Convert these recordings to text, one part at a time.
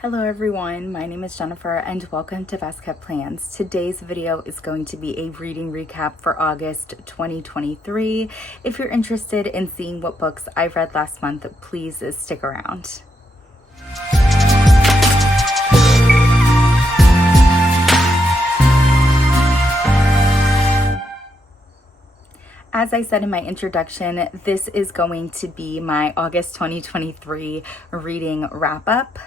Hello everyone, my name is Jennifer and welcome to Best Kept Plans. Today's video is going to be a reading recap for August 2023. If you're interested in seeing what books I read last month, please stick around. As I said in my introduction, this is going to be my August 2023 reading wrap-up.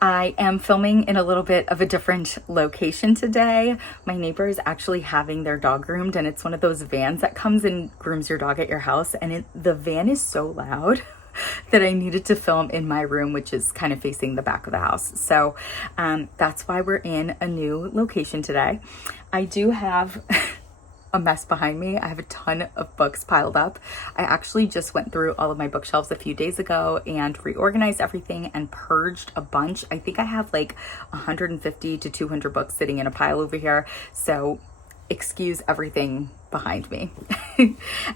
I am filming in a little bit of a different location today. My neighbor is actually having their dog groomed, and it's one of those vans that comes and grooms your dog at your house, and the van is so loud that I needed to film in my room, which is kind of facing the back of the house. So that's why we're in a new location today. I do have a mess behind me. I have a ton of books piled up. I actually just went through all of my bookshelves a few days ago and reorganized everything and purged a bunch. I think I have like 150 to 200 books sitting in a pile over here. So excuse everything behind me.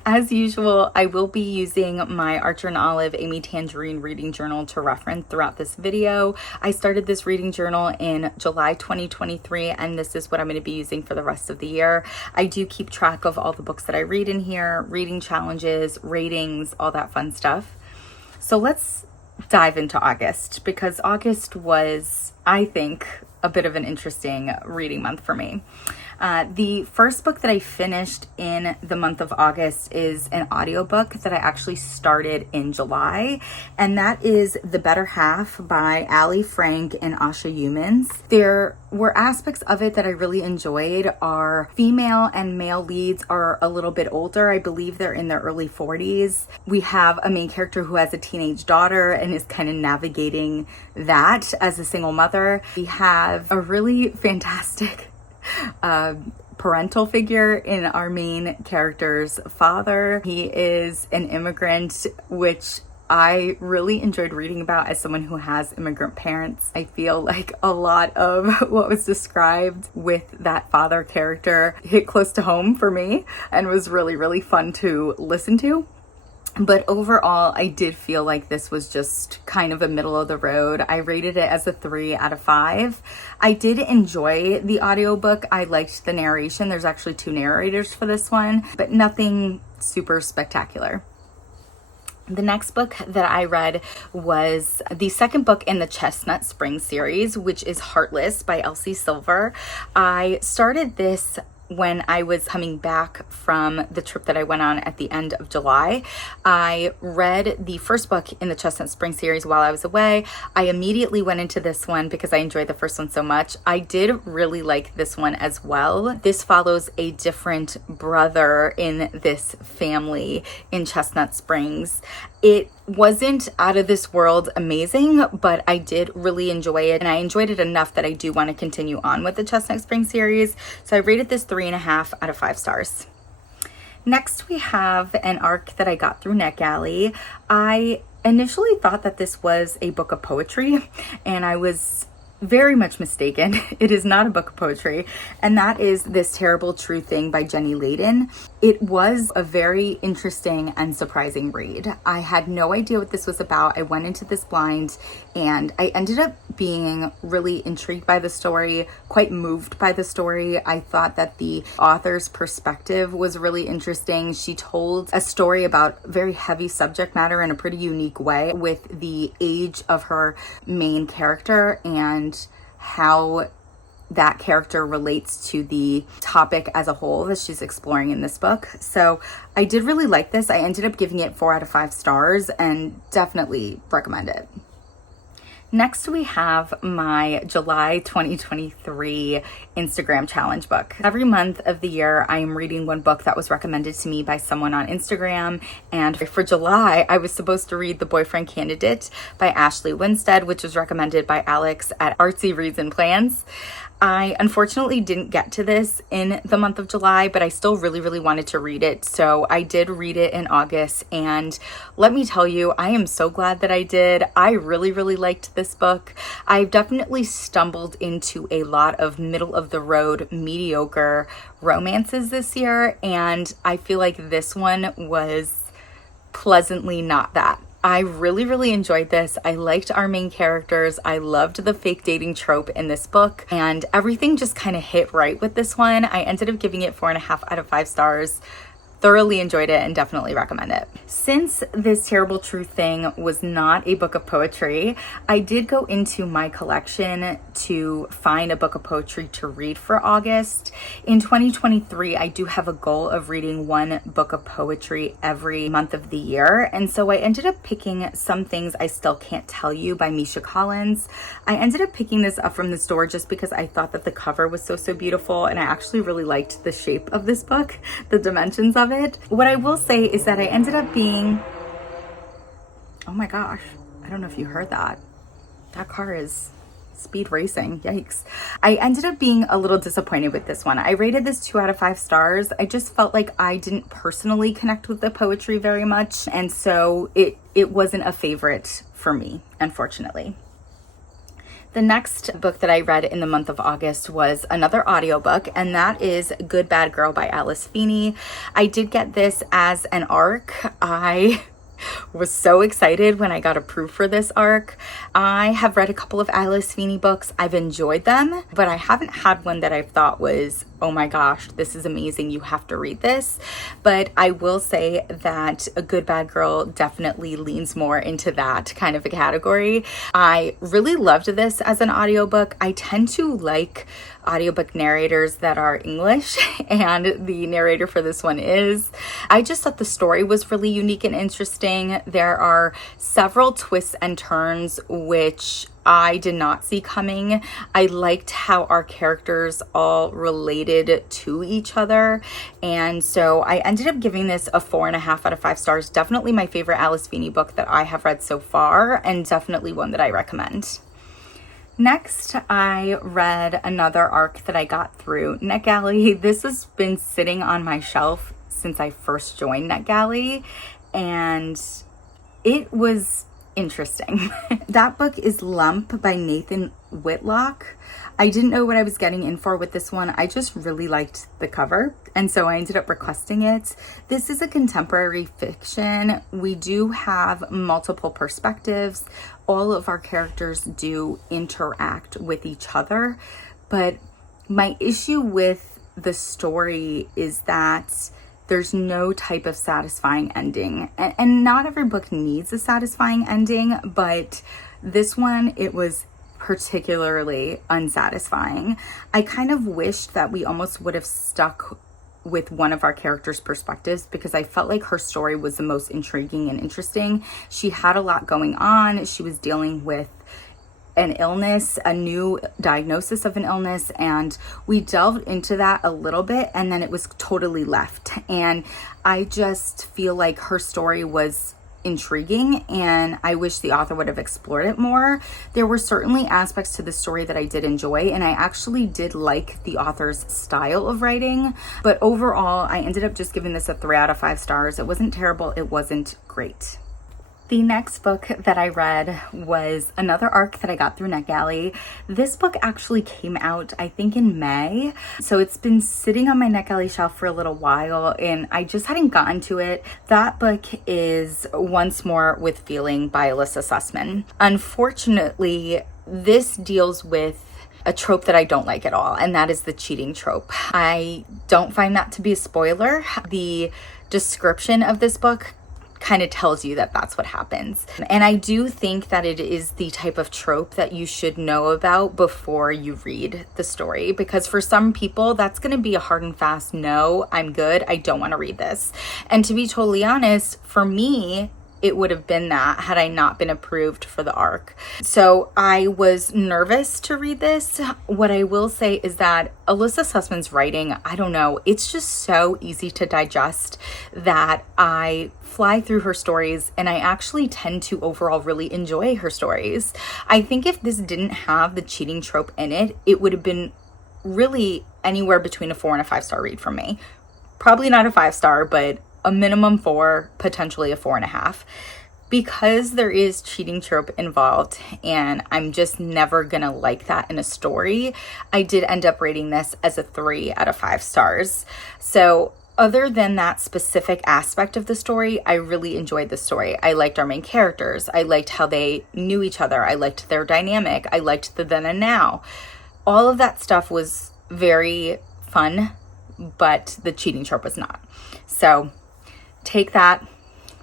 As usual, I will be using my Archer and Olive Amy Tangerine reading journal to reference throughout this video. I started this reading journal in July 2023, and this is what I'm going to be using for the rest of the year. I do keep track of all the books that I read in here, reading challenges, ratings, all that fun stuff. So let's dive into August, because August was, I think, a bit of an interesting reading month for me. The first book that I finished in the month of August is an audiobook that I actually started in July, and that is The Better Half by Alli, Frank, and Asha Youmans. There were aspects of it that I really enjoyed. Our female and male leads are a little bit older. I believe they're in their early 40s. We have a main character who has a teenage daughter and is kind of navigating that as a single mother. We have a really fantastic parental figure in our main character's father. He is an immigrant, which I really enjoyed reading about as someone who has immigrant parents. I feel like a lot of what was described with that father character hit close to home for me and was really, really fun to listen to. But overall, I did feel like this was just kind of a middle of the road. I rated it as a 3 out of 5. I did enjoy the audiobook. I liked the narration. There's actually 2 narrators for this one, but nothing super spectacular. The next book that I read was the second book in the Chestnut Spring series, which is Heartless by Elsie Silver. I started this when I was coming back from the trip that I went on at the end of July. I read the first book in the Chestnut Spring series while I was away. I immediately went into this one because I enjoyed the first one so much. I did really like this one as well. This follows a different brother in this family in Chestnut Springs. It wasn't out of this world amazing, but I did really enjoy it, and I enjoyed it enough that I do want to continue on with the Chestnut Spring series. So I rated this 3.5 out of 5 stars. Next, we have an arc that I got through NetGalley. I initially thought that this was a book of poetry, and I was very much mistaken. It is not a book of poetry, and that is This Terrible True Thing by Jenny Laden. It was a very interesting and surprising read. I had no idea what this was about. I went into this blind, and I ended up being really intrigued by the story, quite moved by the story. I thought that the author's perspective was really interesting. She told a story about very heavy subject matter in a pretty unique way with the age of her main character and how that character relates to the topic as a whole that she's exploring in this book. So I did really like this. I ended up giving it 4 out of 5 stars and definitely recommend it. Next, we have my July 2023 Instagram challenge book. Every month of the year, I am reading one book that was recommended to me by someone on Instagram. And for July, I was supposed to read The Boyfriend Candidate by Ashley Winstead, which was recommended by Alex at Artsy Reads and Plans. I unfortunately didn't get to this in the month of July, but I still really, really wanted to read it. So I did read it in August, and let me tell you, I am so glad that I did. I really, really liked this book. I've definitely stumbled into a lot of middle of the road, mediocre romances this year, and I feel like this one was pleasantly not that. I really enjoyed this. I liked our main characters. I loved the fake dating trope in this book, and everything just kind of hit right with this one. I ended up giving it 4.5 out of 5 stars. Thoroughly enjoyed it and definitely recommend it. Since This Terrible True Thing was not a book of poetry, I did go into my collection to find a book of poetry to read for August. In 2023, I do have a goal of reading one book of poetry every month of the year. And so I ended up picking Some Things I Still Can't Tell You by Misha. I ended up picking this up from the store just because I thought that the cover was so beautiful, and I actually really liked the shape of this book, the dimensions of it. What I will say is that I ended up being, oh my gosh, I don't know if you heard that. That car is speed racing, yikes. I ended up being a little disappointed with this one. I rated this 2 out of 5 stars. I just felt like I didn't personally connect with the poetry very much, and so it wasn't a favorite for me, unfortunately. The next book that I read in the month of August was another audiobook, and that is Good Bad Girl by Feeney. I did get this as an ARC. I was so excited when I got approved for this ARC. I have read a couple of Feeney books. I've enjoyed them, but I haven't had one that I thought was, oh my gosh, this is amazing, you have to read this. But I will say that A Good Bad Girl definitely leans more into that kind of a category. I really loved this as an audiobook. I tend to like audiobook narrators that are English, and the narrator for this one is. I just thought the story was really unique and interesting. There are several twists and turns which I did not see coming. I liked how our characters all related to each other, and so I ended up giving this a 4.5 out of 5 stars. Definitely my favorite Feeney book that I have read so far, and definitely one that I recommend. Next, I read another ARC that I got through NetGalley. This has been sitting on my shelf since I first joined NetGalley, and it was interesting. That book is Lump by Nathan Whitlock. I didn't know what I was getting in for with this one. I just really liked the cover, and so I ended up requesting it. This is a contemporary fiction. We do have multiple perspectives. All of our characters do interact with each other, but my issue with the story is that there's no type of satisfying ending, and not every book needs a satisfying ending, but this one, it was particularly unsatisfying. I kind of wished that we almost would have stuck with one of our characters' perspectives, because I felt like her story was the most intriguing and interesting. She had a lot going on. She was dealing with an illness, a new diagnosis of an illness, and we delved into that a little bit, and then it was totally left. And I just feel like her story was intriguing, and I wish the author would have explored it more. There were certainly aspects to the story that I did enjoy, and I actually did like the author's style of writing, but overall I ended up just giving this a 3 out of 5 stars. It wasn't terrible, it wasn't great. The next book that I read was another ARC that I got through NetGalley. This book actually came out, I think, in May. So it's been sitting on my NetGalley shelf for a little while, and I just hadn't gotten to it. That book is Once More with Feeling by Elissa Sussman. Unfortunately, this deals with a trope that I don't like at all, and that is the cheating trope. I don't find that to be a spoiler. The description of this book kind of tells you that that's what happens. And I do think that it is the type of trope that you should know about before you read the story, because for some people that's going to be a hard and fast no, I'm good, I don't want to read this. And to be totally honest, for me, it would have been that had I not been approved for the ARC. So I was nervous to read this. What I will say is that Elissa Sussman's writing, I don't know, it's just so easy to digest that I fly through her stories, and I actually tend to overall really enjoy her stories. I think if this didn't have the cheating trope in it, it would have been really anywhere between a 4 and a 5 star read from me. Probably not a 5 star, but a minimum 4, potentially a 4.5. Because there is cheating trope involved, and I'm just never gonna like that in a story, I did end up rating this as a 3 out of 5 stars. So other than that specific aspect of the story, I really enjoyed the story. I liked our main characters. I liked how they knew each other. I liked their dynamic. I liked the then and now. All of that stuff was very fun, but the cheating trope was not. So take that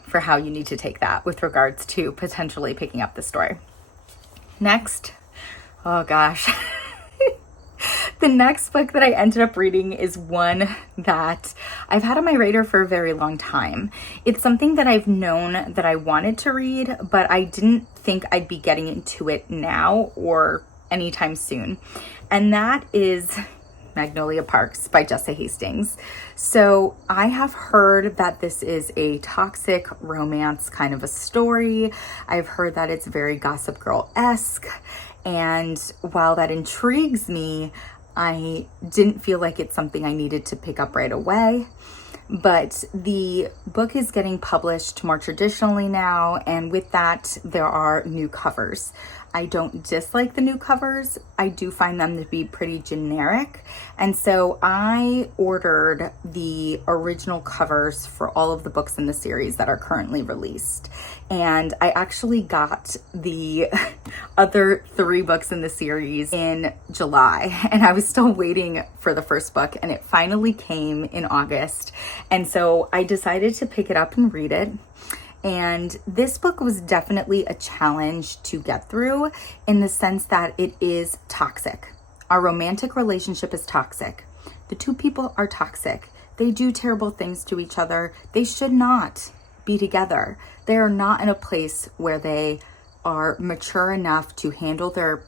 for how you need to take that with regards to potentially picking up the story. Next, oh gosh. The next book that I ended up reading is one that I've had on my radar for a very long time. It's something that I've known that I wanted to read, but I didn't think I'd be getting into it now or anytime soon. And that is Magnolia Parks by Jessa Hastings. So I have heard that this is a toxic romance kind of a story. I've heard that it's very Gossip Girl-esque. And while that intrigues me, I didn't feel like it's something I needed to pick up right away. But the book is getting published more traditionally now, and with that, there are new covers. I don't dislike the new covers. I do find them to be pretty generic. And so I ordered the original covers for all of the books in the series that are currently released. And I actually got the other 3 books in the series in July. And I was still waiting for the first book, and it finally came in August. And so I decided to pick it up and read it. And this book was definitely a challenge to get through in the sense that it is toxic. Our romantic relationship is toxic. The 2 people are toxic. They do terrible things to each other. They should not be together. They are not in a place where they are mature enough to handle their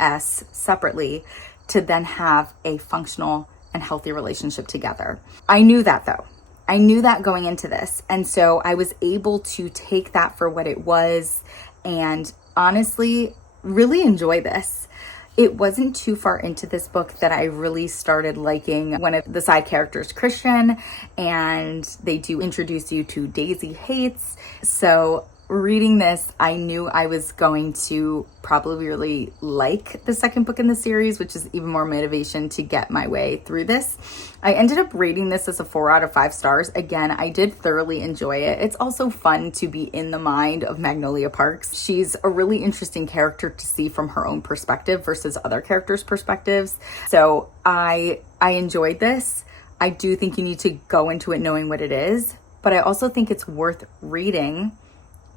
S separately to then have a functional and healthy relationship together. I knew that though. I knew that going into this. And so I was able to take that for what it was and honestly really enjoy this. It wasn't too far into this book that I really started liking one of the side characters, Christian, and they do introduce you to Daisy Haites. So reading this, I knew I was going to probably really like the second book in the series, which is even more motivation to get my way through this. I ended up rating this as a 4 out of 5 stars. Again, I did thoroughly enjoy it. It's also fun to be in the mind of Magnolia Parks. She's a really interesting character to see from her own perspective versus other characters' perspectives. So I enjoyed this. I do think you need to go into it knowing what it is, but I also think it's worth reading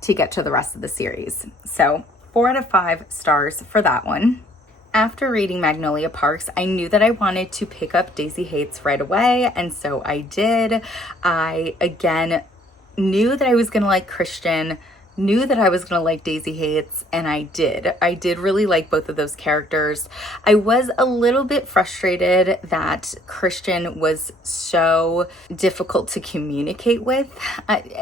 to get to the rest of the series. So 4 out of 5 stars for that one. After reading Magnolia Parks, I knew that I wanted to pick up Daisy Haites right away, and so I did. I, again, knew that I was going to like Christian, knew that I was going to like Daisy Haites, and I did. I did really like both of those characters. I was a little bit frustrated that Christian was so difficult to communicate with.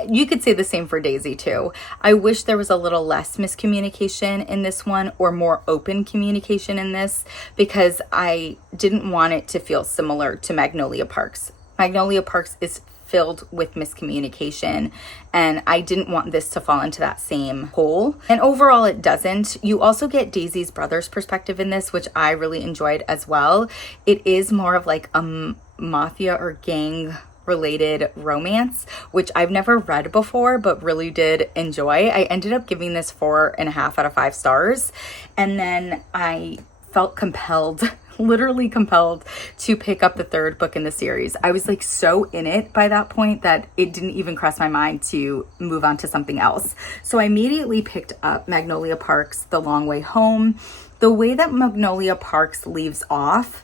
You could say the same for Daisy too. I wish there was a little less miscommunication in this one or more open communication in this because I didn't want it to feel similar to Magnolia Parks. Magnolia Parks is filled with miscommunication, and I didn't want this to fall into that same hole. And overall, it doesn't. You also get Daisy's brother's perspective in this, which I really enjoyed as well. It is more of like a mafia or gang related romance, which I've never read before, but really did enjoy. I ended up giving this 4.5 out of 5 stars. And then I felt compelled, literally compelled to pick up the 3rd book in the series. I was like so in it by that point that it didn't even cross my mind to move on to something else. So I immediately picked up Magnolia Parks, The Long Way Home. The way that Magnolia Parks leaves off,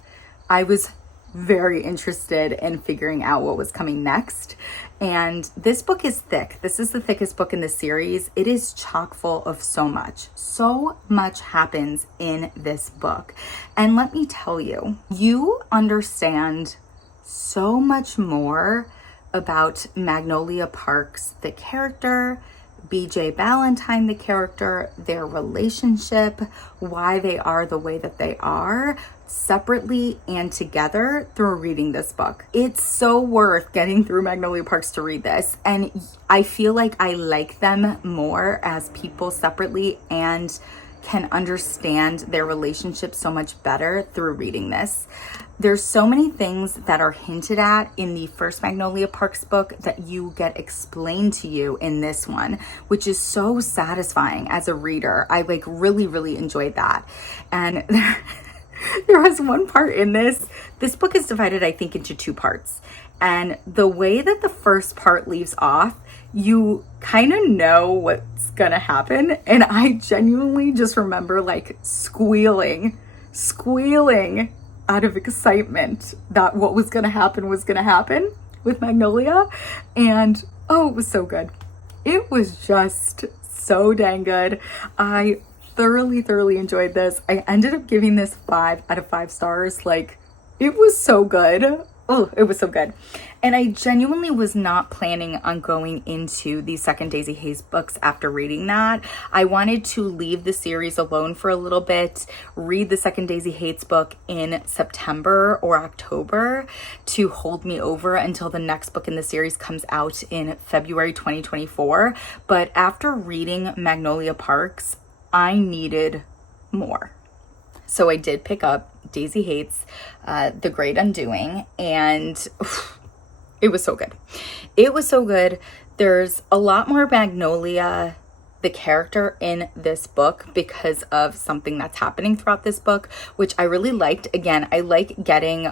I was very interested in figuring out what was coming next. And this book is thick. This is the thickest book in the series. It is chock full of so much. So much happens in this book. And let me tell you, you understand so much more about Magnolia Parks, the character, BJ Ballantyne, the character, their relationship, why they are the way that they are, separately and together through reading this book. It's so worth getting through Magnolia Parks to read this. And I feel like I like them more as people separately and can understand their relationship so much better through reading this. There's so many things that are hinted at in the first Magnolia Parks book that you get explained to you in this one, which is so satisfying as a reader. I like really enjoyed that. And there was one part in this book is divided, I think, into two parts. And the way that the first part leaves off, you kind of know what's gonna happen. And I genuinely just remember like squealing out of excitement that what was gonna happen with Magnolia. And oh, it was so good. It was just so dang good. I thoroughly enjoyed this. I ended up giving this 5 out of 5 stars. Like, it was so good. Oh, it was so good. And I genuinely was not planning on going into the second Daisy Haites books after reading that. I wanted to leave the series alone for a little bit, read the second Daisy Haites book in September or October to hold me over until the next book in the series comes out in February 2024. But after reading Magnolia Parks, I needed more. So I did pick up Daisy Haites, The Great Undoing, and it was so good. It was so good. There's a lot more Magnolia, the character, in this book because of something that's happening throughout this book, which I really liked. Again, I like getting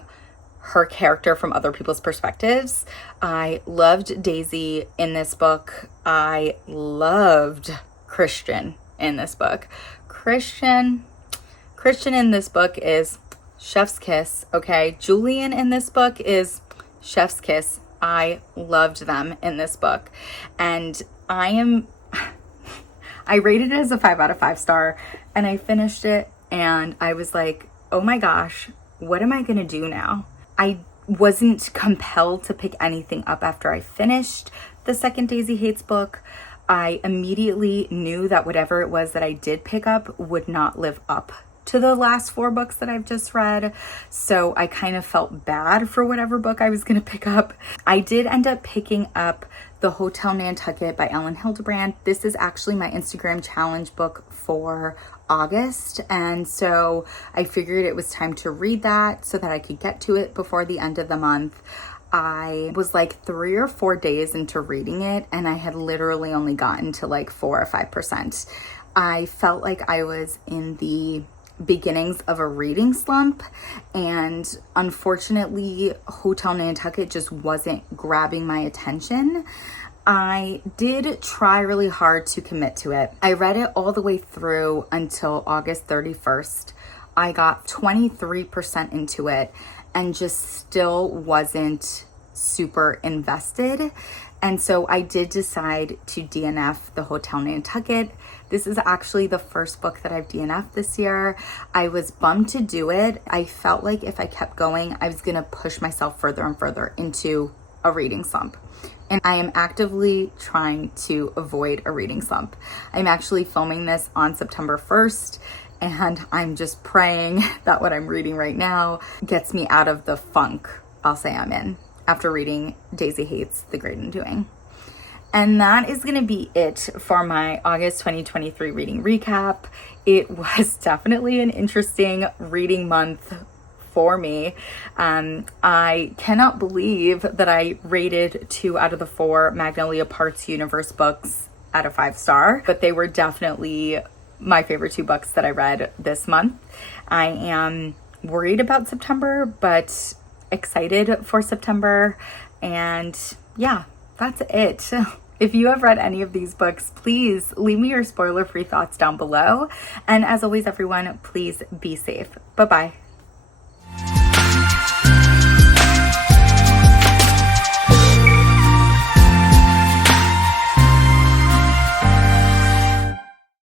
her character from other people's perspectives. I loved Daisy in this book. I loved Christian in this book. Christian in this book is chef's kiss, okay? Julian in this book is chef's kiss. I loved them in this book. And I rated it as a 5 out of 5 star, and I finished it and I was like, oh my gosh, what am I gonna do now? I wasn't compelled to pick anything up after I finished the second Daisy Haites book. I immediately knew that whatever it was that I did pick up would not live up to the last 4 books that I've just read. So I kind of felt bad for whatever book I was going to pick up. I did end up picking up The Hotel Nantucket by Elin Hilderbrand. This is actually my Instagram challenge book for August. And so I figured it was time to read that so that I could get to it before the end of the month. I was like 3 or 4 days into reading it, and I had literally only gotten to like 4 or 5%. I felt like I was in the beginnings of a reading slump, and unfortunately Hotel Nantucket just wasn't grabbing my attention. I did try really hard to commit to it. I read it all the way through until August 31st. I got 23% into it and just still wasn't super invested. And so I did decide to DNF The Hotel Nantucket. This is actually the first book that I've DNF'd this year. I was bummed to do it. I felt like if I kept going, I was gonna push myself further and further into a reading slump. And I am actively trying to avoid a reading slump. I'm actually filming this on September 1st. And I'm just praying that what I'm reading right now gets me out of the funk I'll say I'm in after reading Daisy Haites, The Great Undoing. And that is going to be it for my August 2023 reading recap. It was definitely an interesting reading month for me. I cannot believe that I rated 2 out of the 4 Magnolia Parks universe books out of 5 star, but they were definitely my favorite 2 books that I read this month. I am worried about September, but excited for September. And yeah, that's it. If you have read any of these books, please leave me your spoiler-free thoughts down below. And as always, everyone, please be safe. Bye-bye.